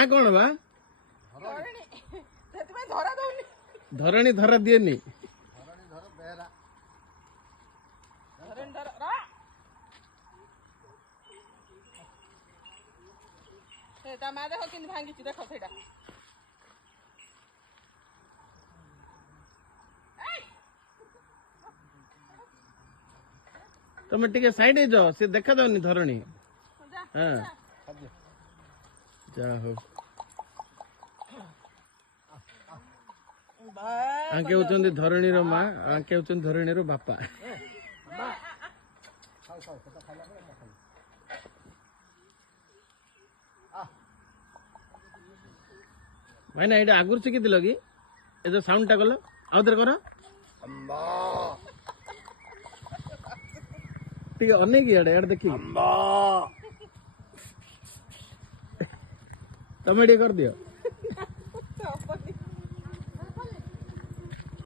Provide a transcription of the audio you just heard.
ନା କଣ ବା ଧରଣୀ ଧରା ଦିଏନି ମା ଦେଖ କେମିତି ଭାଙ୍ଗିଛି ଦେଖ ସେଇଟା ତମେ ଟିକେ ସାଇଡ ହେଇଯାଅ ସେ ଦେଖାଯାଉନି ଧରଣୀ ହଁ ଯା ହଉ ଆଙ୍କେ ହଉଛନ୍ତି ଧରଣୀର ମା ଆଙ୍କେ ହଉଛନ୍ତି ଧରଣୀର ବାପା ଭାଇ ନା ଏଇଟା ଆଗରୁ ଶିଖିଥିଲ କି ଏ ଯୋଉ ସାଉଣ୍ଡ ଟା କଲ ଆଉ ଥରେ କର ଟିକେ ଅନେଇକି ଇଆଡେ ଇଆଡେ ଦେଖିକି ତମେ ଟିକେ କରିଦିଅ